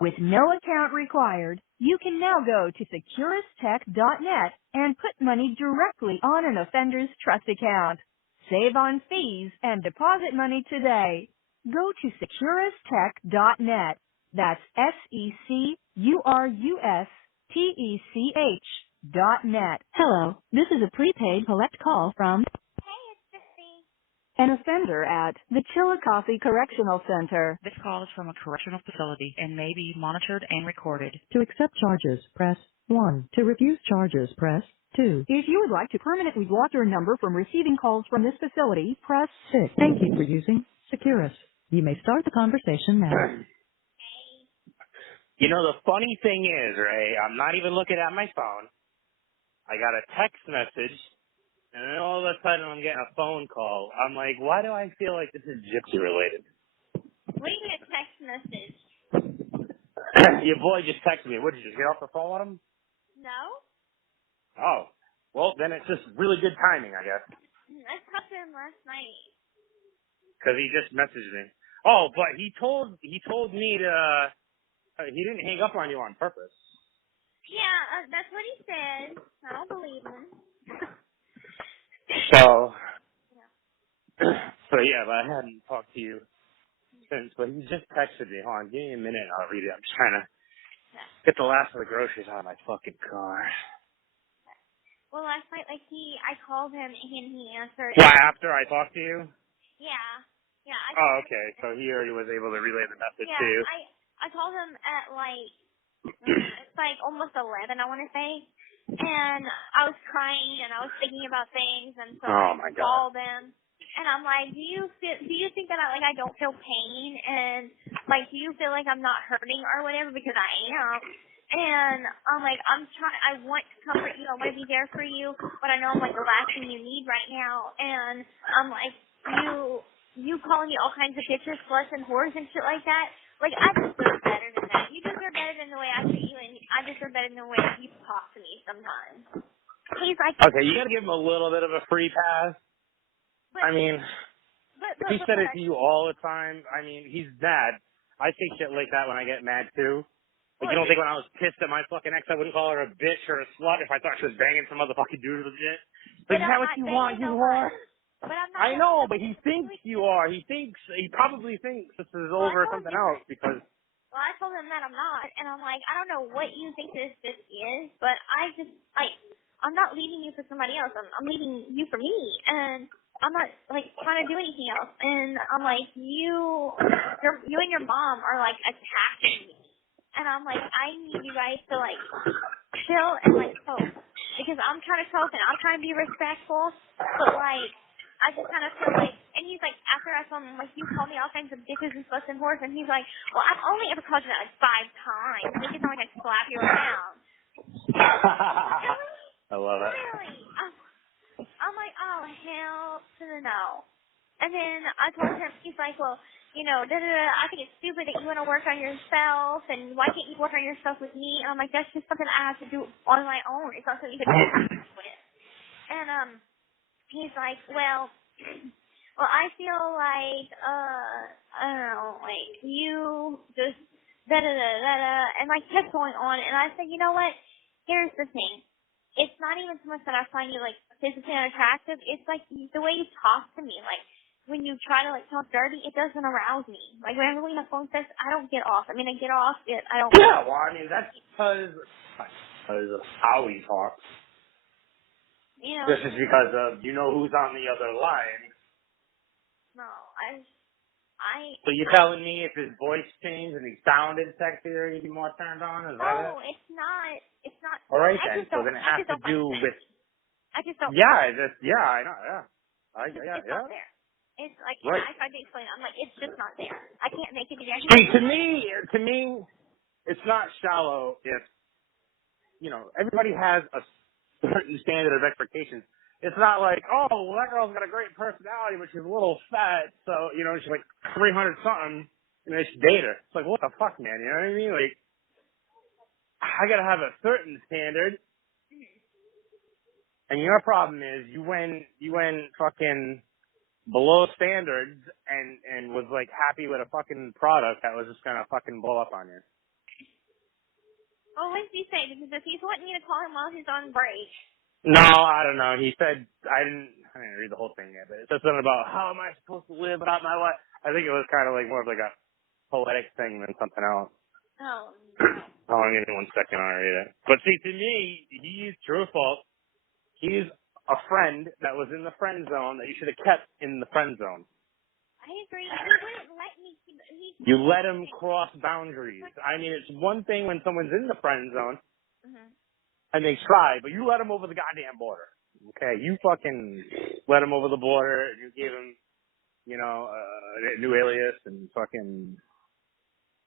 With no account required, you can now go to securistech.net and put money directly on an offender's trust account. Save on fees and deposit money today. Go to securistech.net. That's SECURUSTECH.net. Hello, this is a prepaid collect call from Hey, it's Gypsy. an offender at the Chillicothe Correctional Center. This call is from a correctional facility and may be monitored and recorded. To accept charges, press 1. To refuse charges, press 2. If you would like to permanently block your number from receiving calls from this facility, press 6. Thank you for using Securus. You may start the conversation now. You know, the funny thing is, Ray, I'm not even looking at my phone. I got a text message, and then all of a sudden I'm getting a phone call. I'm like, why do I feel like this is Gypsy related? What do you mean a text message? Your boy just texted me. What, did you just get off the phone with him? No? Oh. Well, then it's just really good timing, I guess. I talked to him last night. Because he just messaged me. Oh, but he told me to, he didn't hang up on you on purpose. Yeah, that's what he said. I don't believe him. So, Yeah. yeah, but I hadn't talked to you since, but he just texted me. Hold on, give me a minute and I'll read it. I'm just trying to get the last of the groceries out of my fucking car. Well, last night, I called him and he answered. Why, after I talked to you? Yeah. Yeah. Oh, okay. So he already was able to relay the message to you. I called him at it's almost 11, I want to say. And I was crying and I was thinking about things, and so Oh, I my God. called him. And I'm like, do you think that I don't feel pain, and do you feel like I'm not hurting or whatever, because I am. And I'm like, I want to comfort you, I want to be there for you, but I know I'm the last thing you need right now. And I'm like, you calling me all kinds of bitches, sluts, and whores and shit like that. I deserve better than that. You deserve better than the way I treat you, and I deserve better than the way you talk to me sometimes. He's like, Okay, you gotta give him a little bit of a free pass. but, I mean, if he said it to but, you all the time, I mean, he's mad. I say shit like that when I get mad, too. You don't think when I was pissed at my fucking ex, I wouldn't call her a bitch or a slut if I thought she was banging some motherfucking dude or shit? Is that what you want, you whore? But I'm not. I know, but he thinks you are. He probably thinks this is over something else because... Well, I told him that I'm not, and I'm like, I don't know what you think this is, but I'm not leaving you for somebody else. I'm leaving you for me, and I'm not, trying to do anything else. And I'm like, you and your mom are, attacking me. And I'm like, I need you guys to, chill and, cope. Because I'm trying to cope, and I'm trying to be respectful, but, I just kind of feel and he's like, after I told him, you called me all kinds of bitches and sluts and whores, and he's like, well, I've only ever called you that 5 times. Make it sound like I slap you around. I love it. Really? I'm like, oh, hell to the no. And then I told him, he's like, well, I think it's stupid that you want to work on yourself, and why can't you work on yourself with me? And I'm like, that's just something I have to do on my own. It's not something you can do with. And, he's like, well, I feel like, I don't know, you just, da-da-da-da-da, and, kept going on, and I said, you know what, here's the thing. It's not even so much that I find you, physically unattractive, it's, the way you talk to me, when you try to, talk dirty, it doesn't arouse me. Whenever we have phone sex, I don't get off. I mean, I get off, I don't... Yeah, well, I mean, that's because of how he talks. This is because of, who's on the other line. No, So you're telling me if his voice changed and he sounded sexier, he'd be more turned on? Is that it? No, it's not. All right, then. So then it has to do with... I just don't... Yeah, I know, yeah. It's not there. It's right. I tried to explain it. I'm like, it's just not there. I can't make it there. See, to me, it's not shallow if, everybody has a certain standard of expectations. It's not like, oh, well, that girl's got a great personality, but she's a little fat, so, she's 300 something, and I should date her. It's like, what the fuck, man, you know what I mean? I gotta have a certain standard, and your problem is you went fucking below standards and was happy with a fucking product that was just gonna fucking blow up on you. Well, what did he say? Because if he's wanting you to call him while he's on break. No, I don't know. He said, I didn't read the whole thing yet, but it said something about how am I supposed to live without my wife? I think it was kind of like more of like a poetic thing than something else. Oh, no. Hold on, give me 1 second, I'll read it. But see, to me, he's true or false. He's a friend that was in the friend zone that you should have kept in the friend zone. I agree. He wouldn't let me keep You let him cross boundaries. I mean, it's one thing when someone's in the friend zone and they try, but you let him over the goddamn border. Okay, you fucking let him over the border. You gave him, you know, a new alias and fucking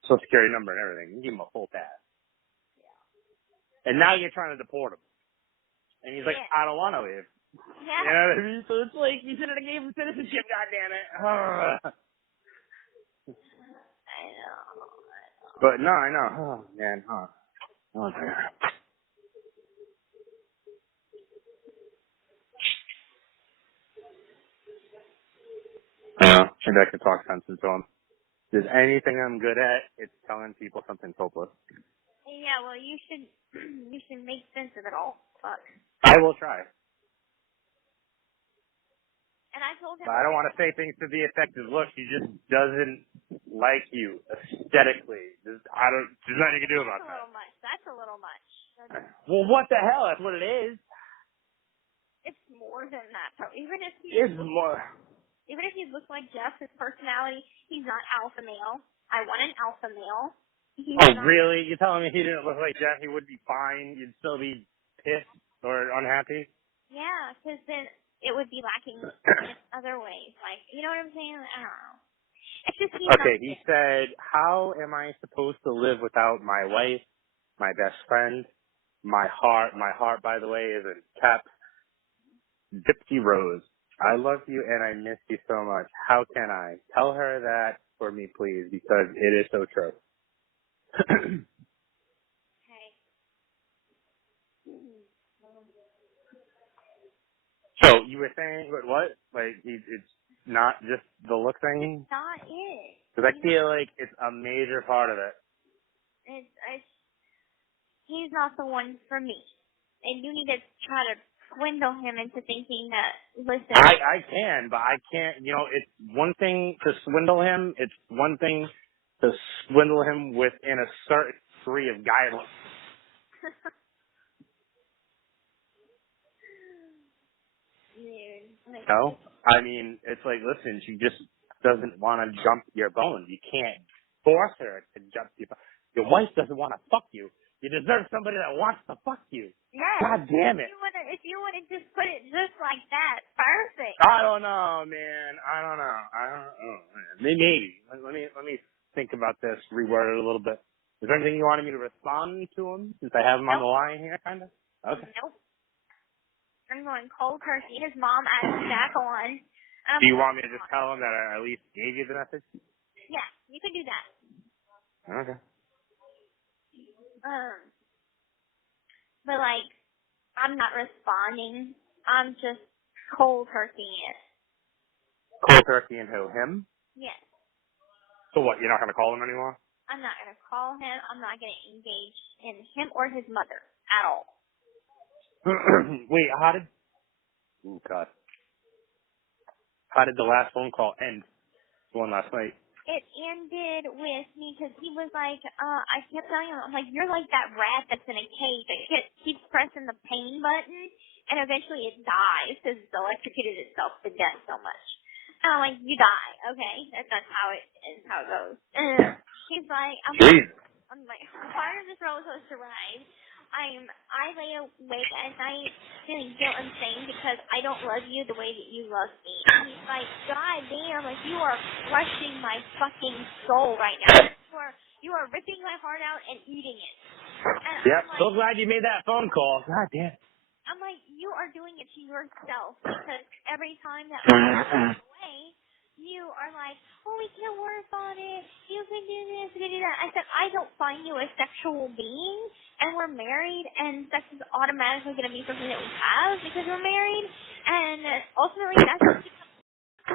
social security number and everything. You gave him a full pass. And now you're trying to deport him. And he's like, I don't want to leave. Yeah. You know what I mean? So it's like, you should have gave him citizenship, goddammit. I know. But no, I know. Oh, man. Oh, dear. I know. Maybe I could talk sense into him. If there's anything I'm good at, it's telling people something's hopeless. Yeah, well, you should make sense of it all. Fuck. I will try. And I told him. But I don't want to say things to the effect of, look, she just doesn't like you aesthetically. There's nothing you can do about that. That's a little much. Well, what the hell? That's what it is. It's more than that. So even if It's more. Even if he looks like Jeff, his personality, he's not alpha male. I want an alpha male. Really? You're telling me he didn't look like Jeff? He would be fine? You'd still be pissed or unhappy? Yeah, because then it would be lacking in other ways. Like, you know what I'm saying? I don't know. It's just Okay, he said, how am I supposed to live without my wife, my best friend, my heart? My heart, by the way, is in caps. Gypsy Rose. I love you and I miss you so much. How can I? Tell her that for me, please, because it is so true. Okay. So, you were saying, what? Like, it's not just the look thing? It's not it. Because I feel like it's a major part of it. He's not the one for me. And you need to try to swindle him into thinking that, listen. I can, but I can't, you know, it's one thing to swindle him. It's one thing to swindle him within a certain degree of guidelines. No? I mean, it's like, listen, she just doesn't want to jump your bones. You can't force her to jump your bones. Your wife doesn't want to fuck you. You deserve somebody that wants to fuck you. Yes. God damn it. If you would have just put it just like that, perfect. I don't know, man. I don't know. Maybe. Let me think about this, reword it a little bit. Is there anything you wanted me to respond to him since I have him on the line here, kind of? Okay. Nope. I'm going cold turkey. His mom added back on. Do you want me to just tell him that I at least gave you the message? Yeah, you can do that. Okay. But like, I'm not responding. I'm just cold turkeying it. Cold turkey and who? Him? Yes. So what, you're not going to call him anymore? I'm not going to call him. I'm not going to engage in him or his mother at all. Wait, how did... Oh, God. How did the last phone call end? The one last night. It ended with me because he was like, I kept telling him, I'm like, you're like that rat that's in a cage that keeps pressing the pain button, and eventually it dies because it's electrocuted itself to death so much. And I'm like, you die, okay? That's how it goes. And he's like, I'm like, part of this roller coaster ride. I lay awake at night feeling guilt and shame because I don't love you the way that you love me. And he's like, God damn, like you are crushing my fucking soul right now. You are ripping my heart out and eating it. And yep, like, so glad you made that phone call. God damn. I'm like, you are doing it to yourself because every time that I go away, you are like, oh, we can work on it. You can do this, you can do that. I said, I don't find you a sexual being, and we're married, and sex is automatically going to be something that we have because we're married, and ultimately that's what you.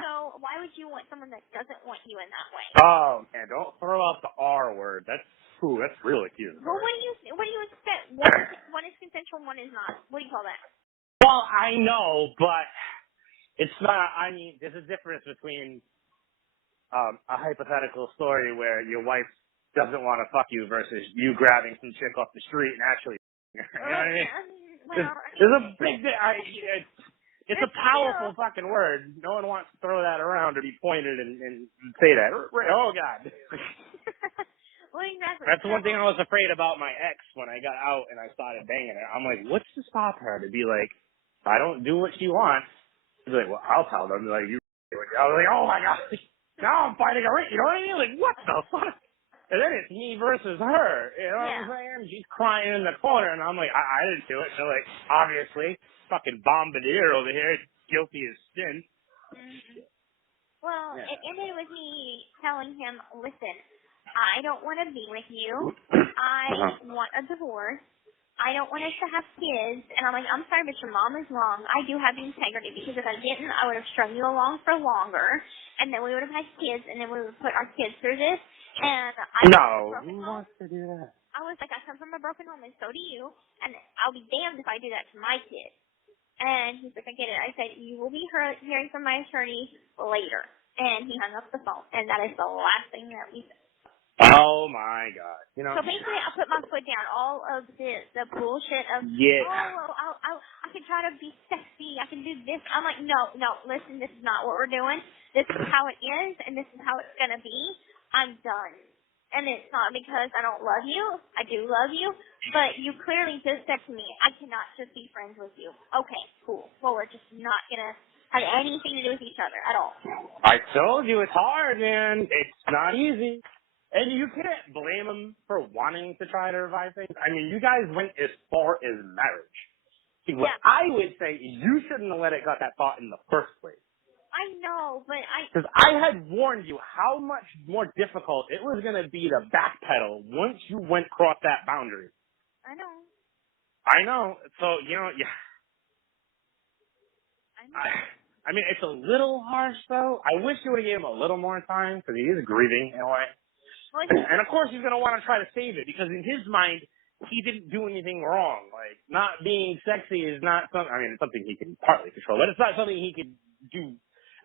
So why would you want someone that doesn't want you in that way? Oh, man, don't throw out the R word. That's Ooh, that's real accusatory. Well, what do you expect? One is consensual, one is not. What do you call that? Well, I know, but it's not. I mean, there's a difference between a hypothetical story where your wife doesn't want to fuck you versus you grabbing some chick off the street and actually. You know what I mean? There's a big. It's a powerful fucking word. No one wants to throw that around or be pointed and say that. Oh God. Well, exactly. That's one thing I was afraid about my ex when I got out and I started banging her. I'm like, what's to stop her to be like, if I don't do what she wants, she'd be like, well, I'll tell them. Like, you. I was like, oh my God, now I'm fighting a rape. You know what I mean? Like, what the fuck? And then it's me versus her. You know what I'm saying? She's crying in the corner, and I'm like, I didn't do it. And they're like, obviously, fucking bombardier over here, guilty as sin. Mm-hmm. Well, it ended with me telling him, listen, I don't want to be with you. I want a divorce. I don't want us to have kids. And I'm like, I'm sorry, but your mom is wrong. I do have the integrity, because if I didn't, I would have strung you along for longer, and then we would have had kids, and then we would put our kids through this. And Who wants to do that? I was like, I come from a broken home, and so do you, and I'll be damned if I do that to my kid. And he's like, I get it. I said, you will be hearing from my attorney later. And he hung up the phone, and that is the last thing that we said. Oh my God! You know. So basically, I put my foot down. All of the bullshit of I can try to be sexy. I can do this. I'm like, no. Listen, this is not what we're doing. This is how it is, and this is how it's gonna be. I'm done. And it's not because I don't love you. I do love you, but you clearly just said to me, I cannot just be friends with you. Okay, cool. Well, we're just not gonna have anything to do with each other at all. I told you it's hard, man. It's not easy. And you can't blame him for wanting to try to revive things. I mean, you guys went as far as marriage. See, what I would say is you shouldn't have let it got that thought in the first place. I know, but Because I had warned you how much more difficult it was going to be to backpedal once you went across that boundary. I know. I know. So, you know, yeah. I know. I mean, it's a little harsh, though. I wish you would have gave him a little more time, because he is grieving in a way. And of course he's going to want to try to save it, because in his mind, he didn't do anything wrong. Like, not being sexy is not something, I mean, it's something he can partly control, but it's not something he can do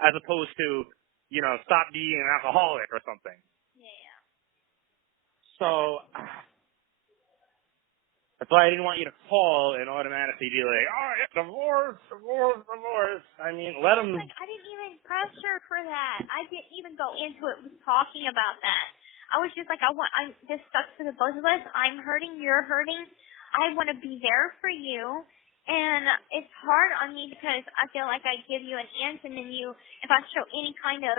as opposed to, you know, stop being an alcoholic or something. Yeah. So, that's why I didn't want you to call and automatically be like, oh, yeah, divorce. I mean, let him. Like, I didn't even pressure for that. I didn't even go into it with talking about that. I was just like, this sucks for the both of us. I'm hurting, you're hurting. I want to be there for you. And it's hard on me because I feel like I give you an inch, and then if I show any kind of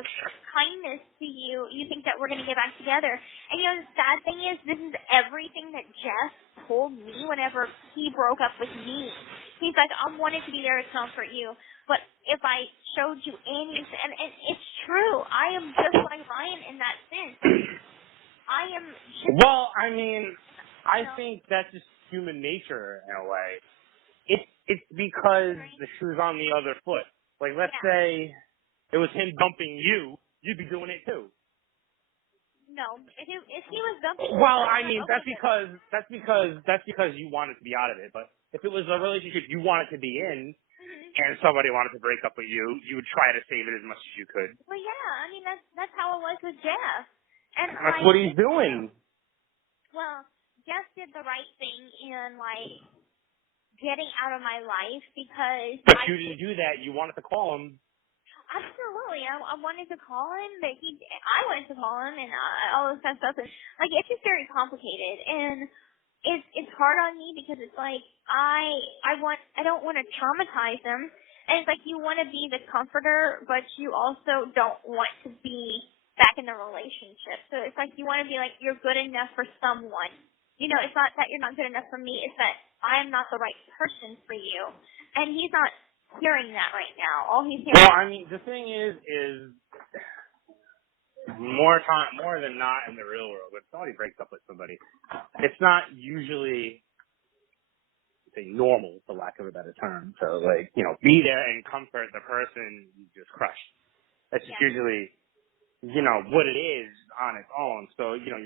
kindness to you, you think that we're going to get back together. And you know, the sad thing is, this is everything that Jeff told me whenever he broke up with me. He's like, I wanted to be there to comfort you, but if I showed you anything, and it's true, I am just like Ryan in that sense. I am just... Well, I mean, I think that's just human nature in a way. It's because the shoe's on the other foot. Like, let's say it was him dumping you, you'd be doing it too. No, if he was dumping. Well, I mean, that's because you wanted to be out of it. But if it was a relationship you wanted to be in, and somebody wanted to break up with you, you would try to save it as much as you could. Well, yeah, I mean that's how it was with Jeff. And that's what he's doing. Well, Jeff did the right thing in like getting out of my life because. But you didn't do that. You wanted to call him. Absolutely, I wanted to call him, but I wanted to call him, and all this kind of stuff. And, like, it's just very complicated, and it's hard on me because it's like I don't want to traumatize him, and it's like you want to be the comforter, but you also don't want to be back in the relationship. So it's like you want to be like you're good enough for someone. You know, it's not that you're not good enough for me. It's that I am not the right person for you, and he's not hearing that right now. All he's hearing. Well, I mean, the thing is more than not in the real world, when somebody breaks up with somebody, it's not usually normal, for lack of a better term. So, like, you know, be there and comfort the person you just crushed. That's just usually, you know, what it is on its own. So, you know,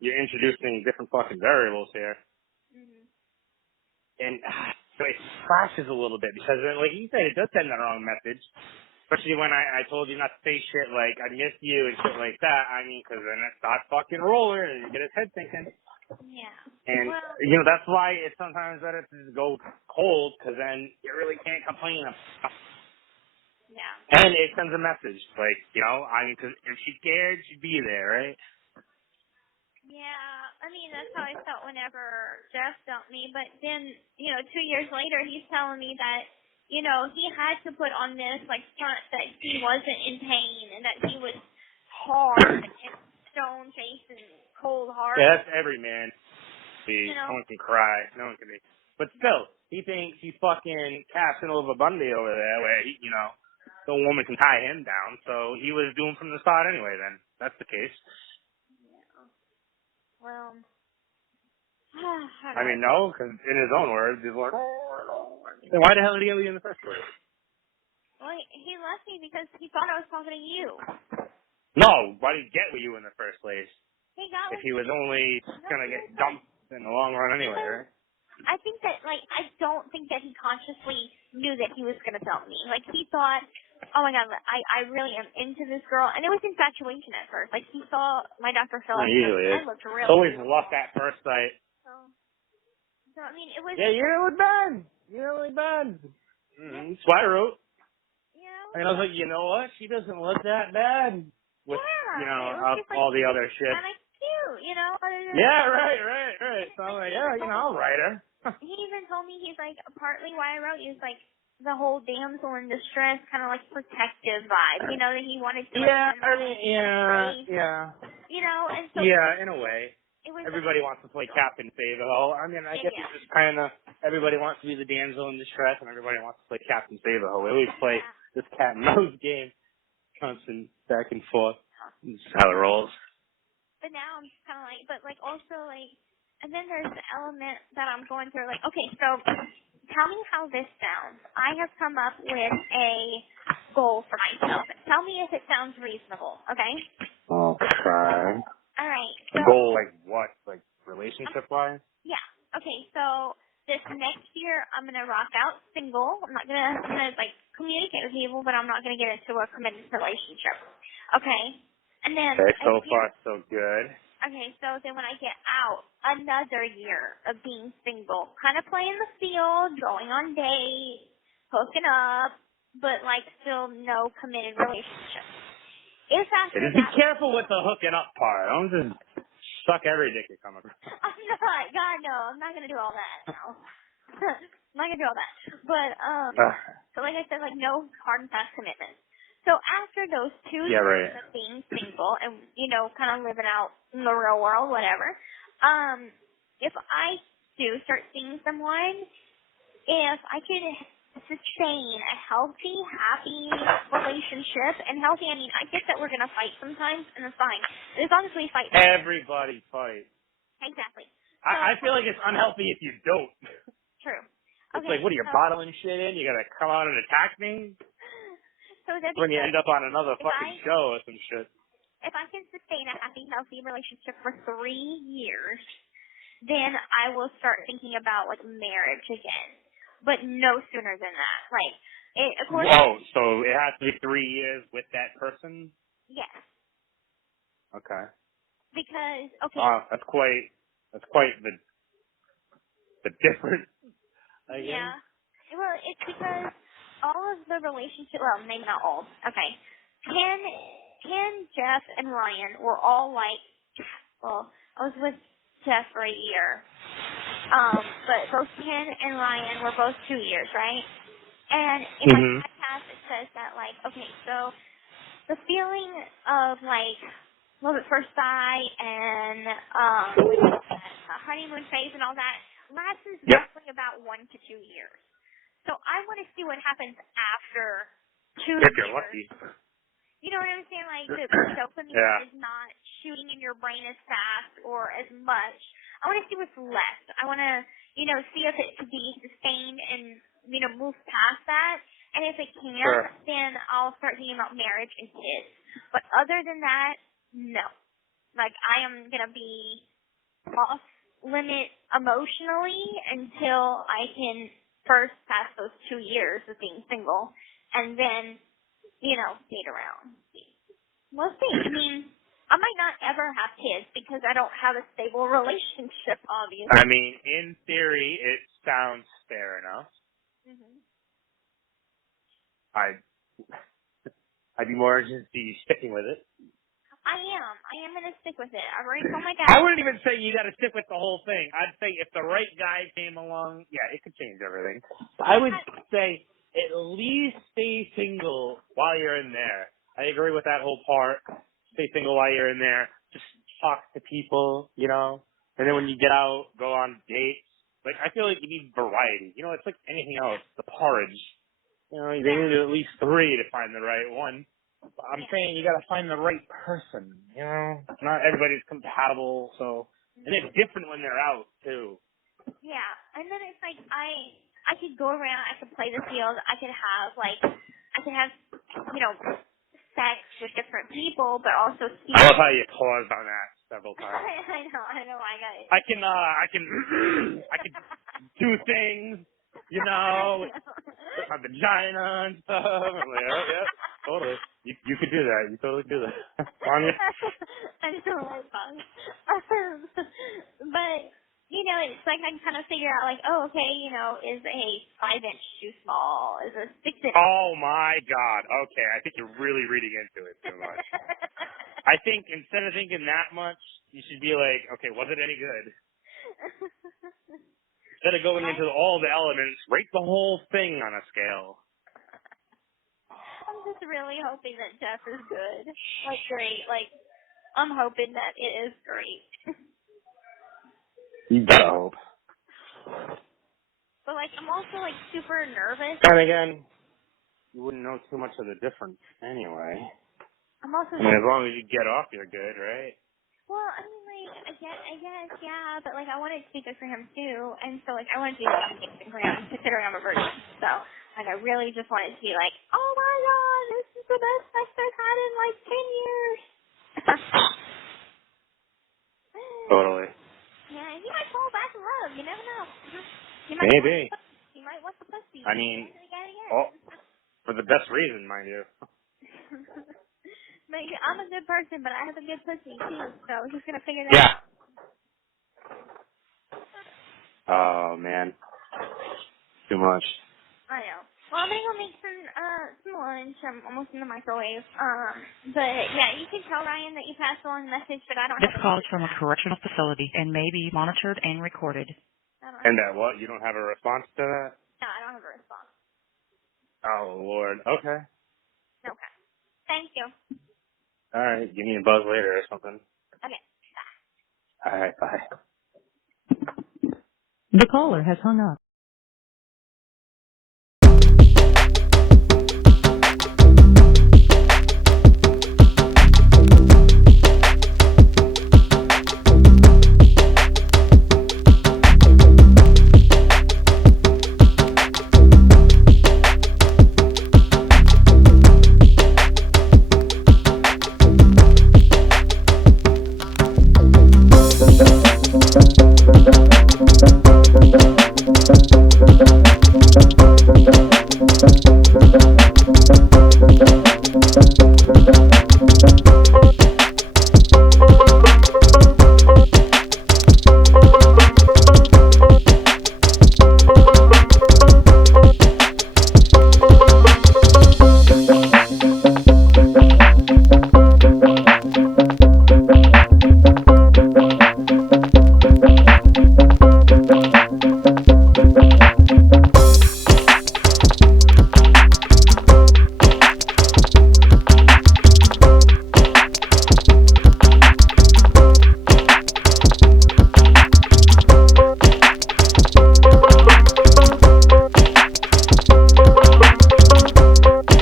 you're introducing different fucking variables here. Mhm. And so it clashes a little bit because, like you said, it does send the wrong message. Especially when I told you not to say shit like, I miss you and shit like that. I mean, because then it starts fucking rolling and you get his head thinking. Yeah. And, Well, that's why it's sometimes better to just go cold because then you really can't complain. yeah. And it sends a message. Like, I mean, because if she's scared, she'd be there, right? Yeah, I mean, that's how I felt whenever Jeff dumped me. But then, 2 years later, he's telling me that, he had to put on this, like, front that he wasn't in pain and that he was hard and stone-faced and cold-hearted. Yeah, that's every man. No one can cry. No one can be. But still, he thinks he's fucking Captain of a Bundy over there where, no woman can tie him down. So he was doomed from the start anyway then. That's the case. Well, I mean, no, because in his own words, he's like, then why the hell did he leave in the first place? Well, he left me because he thought I was talking to you. No, why did he get with you in the first place? He got If he was only going to get dumped in the long run anyway, right? I think that, I don't think that he consciously knew that he was going to dump me. Like, he thought, oh my God, I really am into this girl. And it was infatuation at first. Like, he saw my Dr. Phil. I looked really It's always lust at first sight. So, I mean, it was... Yeah, you're with Ben. You're with Ben. Mm-hmm. That's why I wrote. And I was like, you know what? She doesn't look that bad. With, all the other shit. Kind of cute, Yeah, right. So I'm like, yeah, I'll write her. He even told me, he's like, partly why I wrote you is like the whole damsel in distress, kind of like protective vibe, that he wanted to. Yeah, and so. Yeah, in a way. It was everybody wants to play Captain Save-A-Ho. I mean, I guess it's just kind of, everybody wants to be the damsel in distress, and everybody wants to play Captain Save-A-Ho. We always play this cat and mouse game, constant back and forth. This is how it rolls. But now I'm just kind of like, also and then there's the element that I'm going through, okay, so tell me how this sounds. I have come up with a goal for myself. Tell me if it sounds reasonable, okay? Okay. All right. So, a goal like what? Like relationship-wise? Yeah. Okay, so this next year I'm going to rock out single. I'm going to communicate with people, but I'm not going to get into a committed relationship. Okay? And then... Okay, so far so good. Okay, so then when I get out, another year of being single, kind of playing the field, going on dates, hooking up, but still no committed relationship. If after just be careful with the hooking up part. Don't just suck every dick you come across. I'm not. God, no. I'm not going to do all that. No. I'm not going to do all that. But, so like I said, no hard and fast commitment. So after those 2 years of being single and, kind of living out in the real world, whatever, if I do start seeing someone, if I could sustain a healthy, happy relationship, and healthy, I mean, I get that we're going to fight sometimes, and it's fine. As long as we fight. Everybody fights. Exactly. So, I feel like it's unhealthy if you don't. True. It's like, what are you, bottling shit in? You got to come out and attack me? So when you end up on another fucking show or some shit. If I can sustain a happy, healthy relationship for 3 years, then I will start thinking about marriage again. But no sooner than that. Whoa! So it has to be 3 years with that person? Yes. Okay. Because that's quite the difference. I guess. Yeah. Well, it's because all of the relationship, well, maybe not all. Okay. Ken, Jeff, and Ryan were all I was with Jeff for a year. But both Ken and Ryan were both 2 years, right? And in my podcast, it says that, okay, so the feeling of, love at first sight and, honeymoon phase and all that lasts roughly about 1 to 2 years. So I want to see what happens after 2 years. If you're lucky. You know what I'm saying? The dopamine is not shooting in your brain as fast or as much. I want to see what's left. I want to, see if it can be sustained and, move past that. And if it can, then I'll start thinking about marriage and kids. But other than that, no. I am going to be off limit emotionally until I can first pass those 2 years of being single and then, date around. We'll see. I mean, I might not ever have kids because I don't have a stable relationship, obviously. I mean, in theory, it sounds fair enough. I'd be more interested in you sticking with it. I am going to stick with it. I've already told my dad. I wouldn't even say you got to stick with the whole thing. I'd say if the right guy came along, yeah, it could change everything. I would say at least stay single while you're in there. I agree with that whole part. Stay single while you're in there. Just talk to people, and then when you get out, go on dates. Like, I feel like you need variety. It's like anything else. The porridge. They need at least 3 to find the right one. I'm saying you gotta find the right person, Not everybody's compatible, so. And it's different when they're out, too. Yeah, and then it's like, I could go around, I could play the field, I could have, sex with different people, but also speak. I love how you paused on that several times. I know, I got it. I can do things, with my vagina and stuff. I'm like, oh, yeah, totally. You could do that. You totally do that. Anya? I know, my fun. But, it's like I can kind of figure out, okay, is a 5-inch too small? Is a 6-inch? Oh, my God. Okay, I think you're really reading into it too much. I think instead of thinking that much, you should be like, okay, was it any good? Instead of going into all the elements, rate the whole thing on a scale. I'm just really hoping that Jeff is good. Great. I'm hoping that it is great. You better hope. But, I'm also, super nervous. And again, you wouldn't know too much of the difference anyway. I'm also... as long as you get off, you're good, right? Well, I mean, I guess, yeah, but, I want it to be good for him, too. And so, I want it to be amazing for him, considering I'm a virgin. So, I really just want it to be oh, my God, this is the best sex I've had in, 10 years. Totally. Yeah, he might fall back in love. You never know. Maybe. He might want the pussy. I mean, for the best reason, mind you. But I'm a good person, but I have a good pussy, too. So he's going to figure that out. Oh, man. Too much. I know. Well, I'm going to go make some lunch. I'm almost in the microwave. But, yeah, you can tell Ryan that you passed along the message, but I don't This have call is from a correctional facility and may be monitored and recorded. And that what? You don't have a response to that? No, I don't have a response. Oh, Lord. Okay. Okay. Thank you. All right. Give me a buzz later or something. Okay. All right. Bye. The caller has hung up.